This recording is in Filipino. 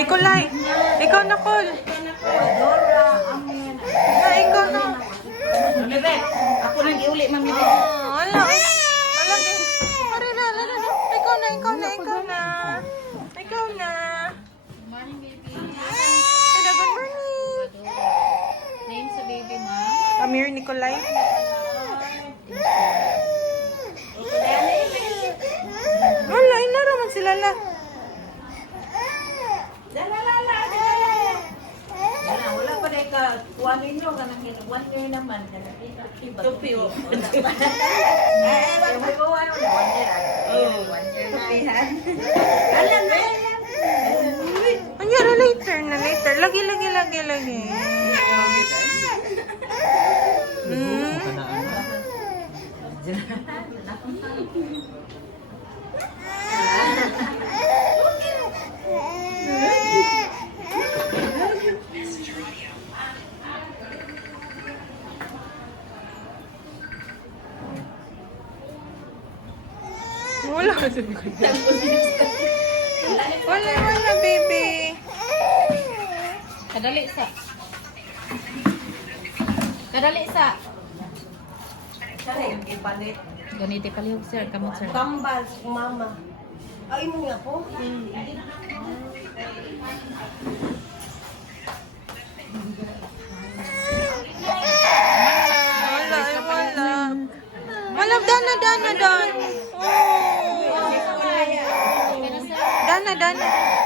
Nikolay, ikaw na, Col. Na, ikaw na. Bebe, ako nang iuli, Ma'am Bebe. Oh, ala. Ala, Marina, ala. Ikaw na, ikaw na, ikaw na. Ikaw na. Good morning, baby. Hello, good morning. Name sa baby, ma'am? Amir Nikolay. Wala, inaraman sila la. Wala pa rin ka, kuha ninyo, kanang 1 year naman. Tupi o. May buwan mo na 1 year. Tupihan. Alam na. Anyara, later na, later. Lagi. Wala. Wala, baby. Kadali sa. Kadali sa. Sari, yung ipalit. Ganiti palihog, sir. Kamot, sir. Kambal, mama. Ay mo nga po.